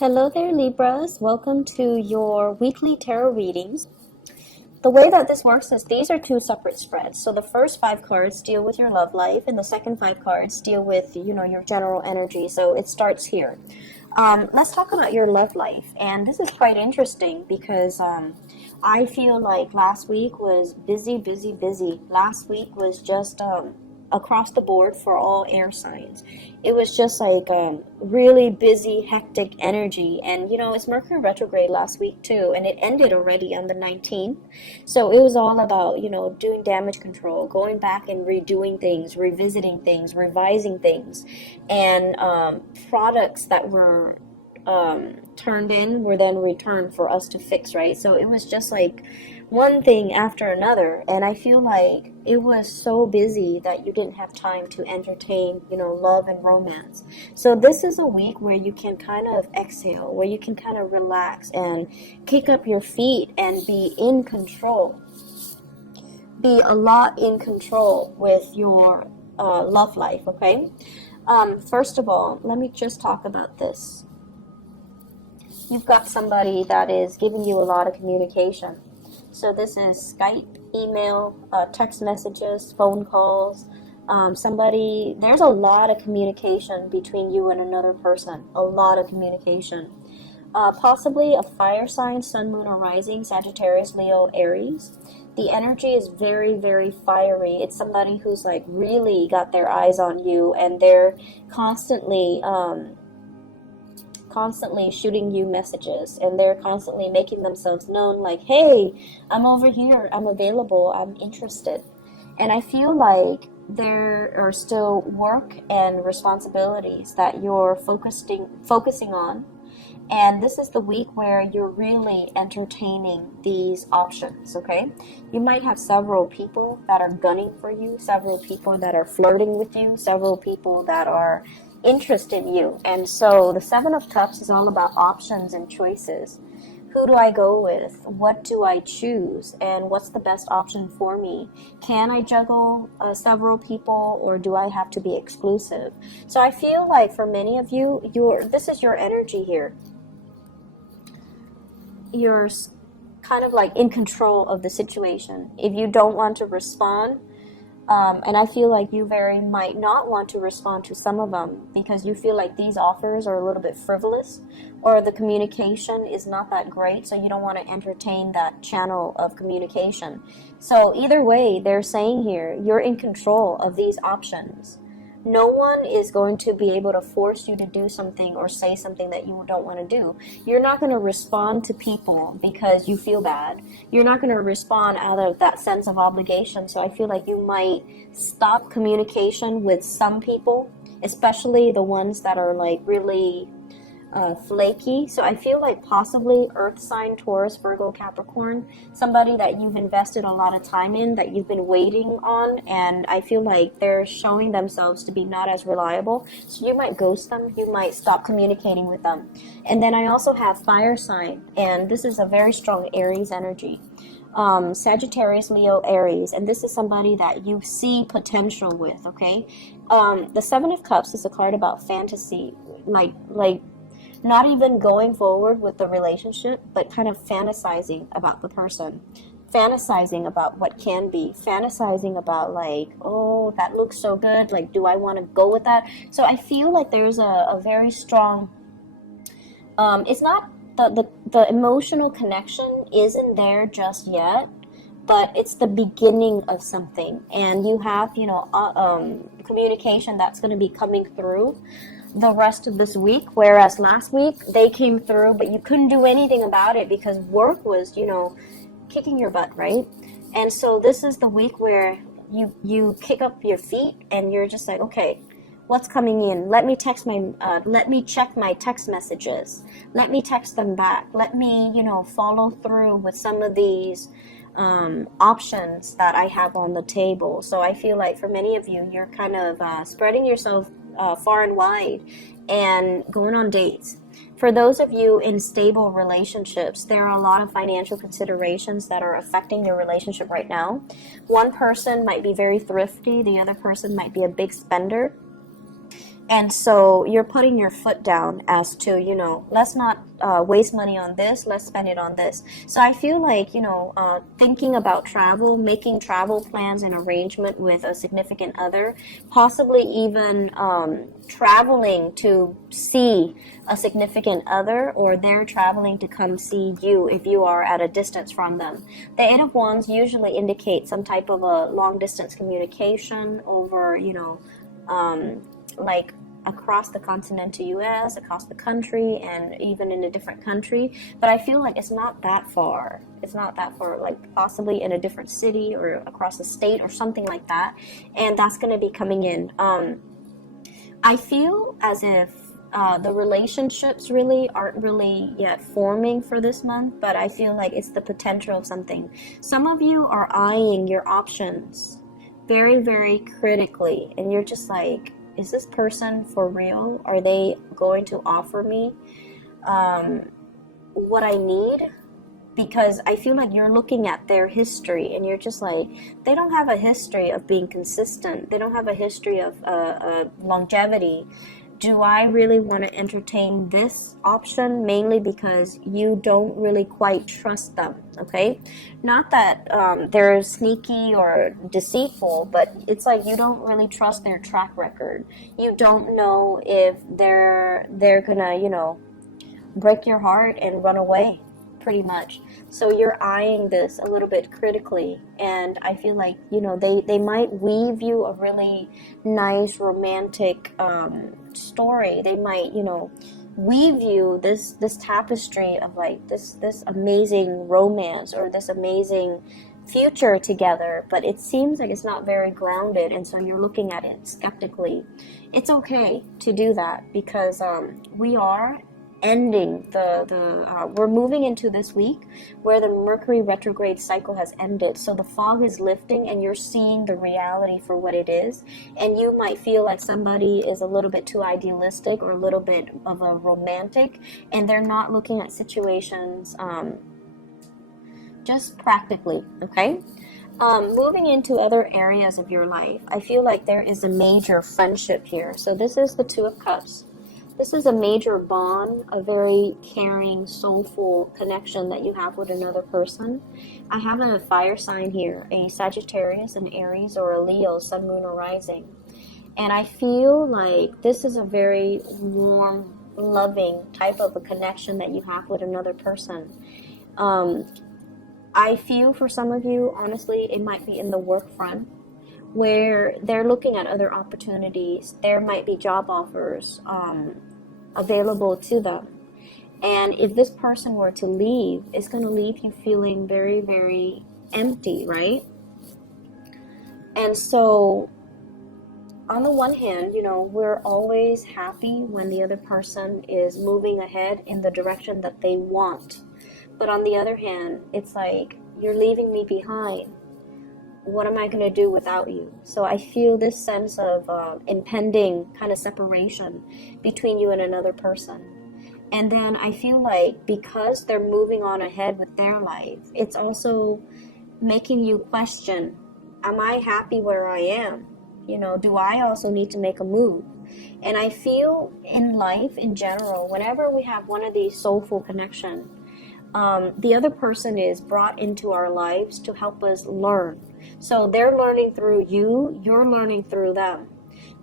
Hello there, Libras. Welcome to your weekly tarot readings. The way that this works is these are two separate spreads. So the first 5 cards deal with your love life, and the second 5 cards deal with, your general energy. So it starts here. Let's talk about your love life. And this is quite interesting because I feel like last week was busy, busy, busy. Last week was just across the board for all air signs. It was just like really busy, hectic energy. And, it's Mercury retrograde last week too, and it ended already on the 19th. So it was all about, doing damage control, going back and redoing things, revisiting things, revising things. And products that were turned in were then returned for us to fix, right? So it was just like one thing after another, and I feel like it was so busy that you didn't have time to entertain, love and romance. So this is a week where you can kind of exhale, where you can kind of relax and kick up your feet and be in control. Be a lot in control with your love life, okay? First of all, let me just talk about this. You've got somebody that is giving you a lot of communication. So this is Skype, email, text messages, phone calls. There's a lot of communication between you and another person. A lot of communication. Possibly a fire sign, sun, moon, or rising, Sagittarius, Leo, Aries. The energy is very, very fiery. It's somebody who's like really got their eyes on you, and they're constantly shooting you messages, and they're constantly making themselves known, like, hey, I'm over here, I'm available, I'm interested. And I feel like there are still work and responsibilities that you're focusing on, and this is the week where you're really entertaining these options, okay? You might have several people that are gunning for you, several people that are flirting with you, several people that are interest in you. And so the 7 of Cups is all about options and choices. Who do I go with? What do I choose? And what's the best option for me? Can I juggle several people, or do I have to be exclusive? So I feel like for many of you, this is your energy here. You're kind of like in control of the situation. If you don't want to respond, and I feel like you very might not want to respond to some of them because you feel like these offers are a little bit frivolous, or the communication is not that great, so you don't want to entertain that channel of communication. So either way, they're saying here, you're in control of these options. No one is going to be able to force you to do something or say something that you don't want to do. You're not going to respond to people because you feel bad. You're not going to respond out of that sense of obligation. So I feel like you might stop communication with some people, especially the ones that are like really flaky. So I feel like possibly earth sign, Taurus, Virgo, Capricorn, somebody that you've invested a lot of time in, that you've been waiting on, and I feel like they're showing themselves to be not as reliable. So you might ghost them, you might stop communicating with them. And then I also have fire sign, and this is a very strong Aries energy. Sagittarius, Leo, Aries, and this is somebody that you see potential with, okay? The 7 of Cups is a card about fantasy, like not even going forward with the relationship, but kind of fantasizing about the person, fantasizing about what can be, fantasizing about like, oh, that looks so good, like, do I want to go with that? So I feel like there's a very strong, it's not, the emotional connection isn't there just yet, but it's the beginning of something, and you have, communication that's going to be coming through the rest of this week, whereas last week they came through, but you couldn't do anything about it because work was, kicking your butt, right? And so this is the week where you kick up your feet and you're just like, okay, what's coming in? Let me check my text messages. Let me text them back. Let me, follow through with some of these options that I have on the table. So I feel like for many of you, you're kind of spreading yourself far and wide and going on dates. For those of you in stable relationships, there are a lot of financial considerations that are affecting your relationship right now. One person might be very thrifty, the other person might be a big spender. And so you're putting your foot down as to, you know, let's not waste money on this, let's spend it on this. So I feel like, you know, thinking about travel, making travel plans and arrangement with a significant other, possibly even traveling to see a significant other, or they're traveling to come see you if you are at a distance from them. The Eight of Wands usually indicates some type of a long distance communication over, you know, like across the continental US, across the country, and even in a different country. But I feel like it's not that far. It's not that far, like possibly in a different city or across the state or something like that. And that's going to be coming in. I feel as if the relationships really aren't really yet forming for this month, but I feel like it's the potential of something. Some of you are eyeing your options very, very critically, and you're just like, is this person for real? Are they going to offer me what I need? Because I feel like you're looking at their history and you're just like, they don't have a history of being consistent. They don't have a history of longevity. Do I really want to entertain this option? Mainly because you don't really quite trust them, okay? Not that they're sneaky or deceitful, but it's like you don't really trust their track record. You don't know if they're gonna, you know, break your heart and run away, pretty much. So you're eyeing this a little bit critically, and I feel like, you know, they might weave you a really nice romantic story. They might, you know, weave you this tapestry of like this amazing romance or this amazing future together, but it seems like it's not very grounded, and so you're looking at it skeptically. It's okay to do that, because we are ending we're moving into this week where the Mercury retrograde cycle has ended. So the fog is lifting and you're seeing the reality for what it is. And you might feel like somebody is a little bit too idealistic or a little bit of a romantic, and they're not looking at situations just practically, okay? Moving into other areas of your life, I feel like there is a major friendship here. So this is the Two of Cups. This is a major bond, a very caring, soulful connection that you have with another person. I have a fire sign here, a Sagittarius, an Aries, or a Leo, Sun, Moon, or Rising. And I feel like this is a very warm, loving type of a connection that you have with another person. I feel for some of you, honestly, it might be in the work front, where they're looking at other opportunities. There might be job offers available to them. And if this person were to leave, it's going to leave you feeling very, very empty, right? And so, on the one hand, you know, we're always happy when the other person is moving ahead in the direction that they want. But on the other hand, it's like, you're leaving me behind. What am I going to do without you? So I feel this sense of impending kind of separation between you and another person. And then I feel like because they're moving on ahead with their life, it's also making you question, am I happy where I am? You know, do I also need to make a move? And I feel in life in general, whenever we have one of these soulful connections, the other person is brought into our lives to help us learn. So they're learning through you, you're learning through them.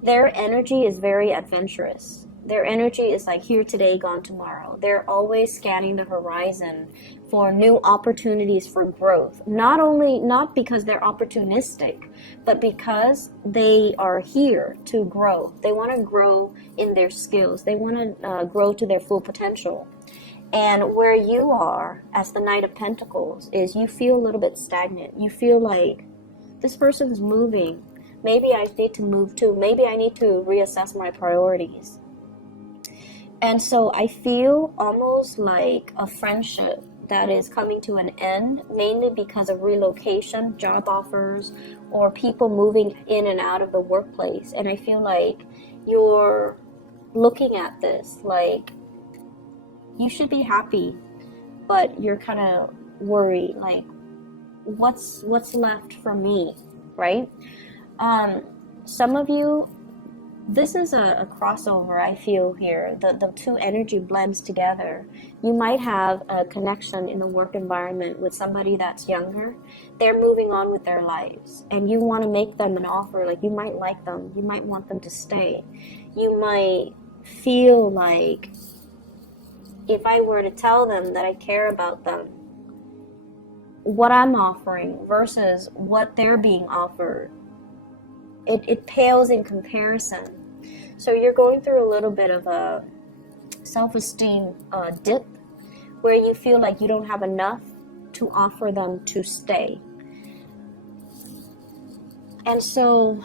Their energy is very adventurous. Their energy is like here today, gone tomorrow. They're always scanning the horizon for new opportunities for growth. Not because they're opportunistic, but because they are here to grow. They want to grow in their skills. They want to grow to their full potential. And where you are as the Knight of Pentacles is you feel a little bit stagnant. You feel like this person's moving. Maybe I need to move too. Maybe I need to reassess my priorities. And so I feel almost like a friendship that is coming to an end, mainly because of relocation, job offers, or people moving in and out of the workplace. And I feel like you're looking at this like, you should be happy, but you're kind of worried, like, what's left for me, right? Some of you, this is a crossover, I feel here. The two energy blends together. You might have a connection in the work environment with somebody that's younger. They're moving on with their lives, and you want to make them an offer. Like, you might like them. You might want them to stay. You might feel like, if I were to tell them that I care about them, what I'm offering versus what they're being offered, it pales in comparison. So you're going through a little bit of a self-esteem dip where you feel like you don't have enough to offer them to stay. And so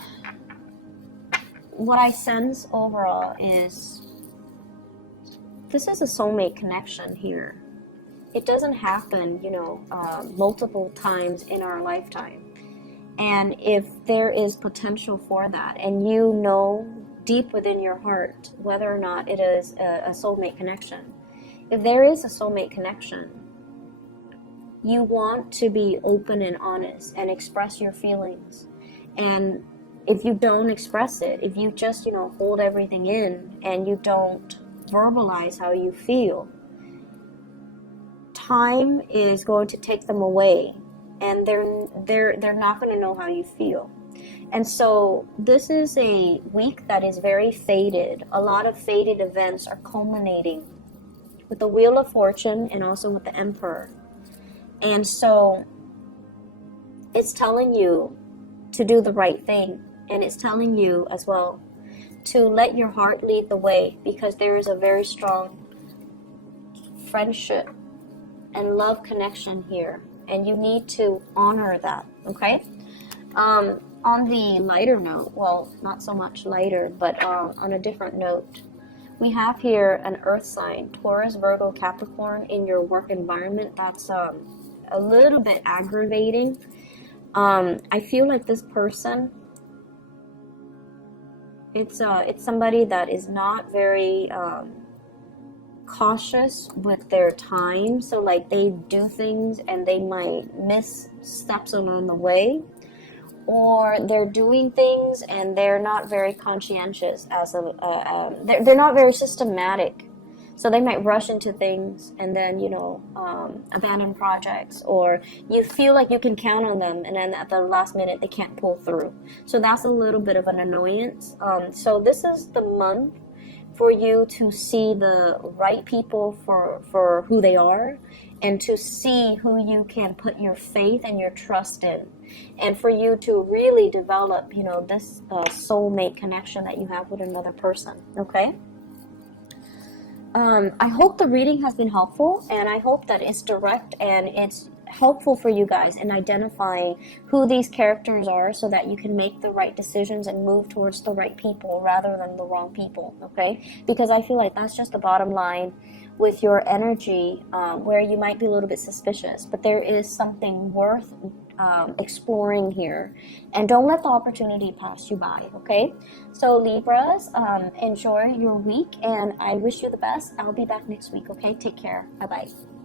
what I sense overall is this is a soulmate connection here. It doesn't happen, multiple times in our lifetime. And if there is potential for that, and you know deep within your heart whether or not it is a soulmate connection, if there is a soulmate connection, you want to be open and honest and express your feelings. And if you don't express it, if you just, hold everything in and you don't verbalize how you feel, time is going to take them away, and they're not going to know how you feel. And so this is a week that is very fated. A lot of fated events are culminating with the Wheel of Fortune and also with the Emperor. And so it's telling you to do the right thing, and it's telling you as well to let your heart lead the way, because there is a very strong friendship and love connection here, and you need to honor that, okay? On the lighter note, well, not so much lighter, but on a different note, we have here an earth sign, Taurus, Virgo, Capricorn, in your work environment. That's a little bit aggravating. I feel like this person, it's somebody that is not very cautious with their time. So like, they do things and they might miss steps along the way, or they're doing things and they're not very conscientious they're not very systematic. So they might rush into things and then, abandon projects, or you feel like you can count on them and then at the last minute they can't pull through. So that's a little bit of an annoyance. So this is the month for you to see the right people for who they are, and to see who you can put your faith and your trust in, and for you to really develop, this soulmate connection that you have with another person, okay? I hope the reading has been helpful, and I hope that it's direct and it's helpful for you guys in identifying who these characters are, so that you can make the right decisions and move towards the right people rather than the wrong people, okay? Because I feel like that's just the bottom line with your energy, where you might be a little bit suspicious, but there is something worth exploring here, and don't let the opportunity pass you by, okay? So Libras, enjoy your week, and I wish you the best. I'll be back next week, okay? Take care. Bye-bye.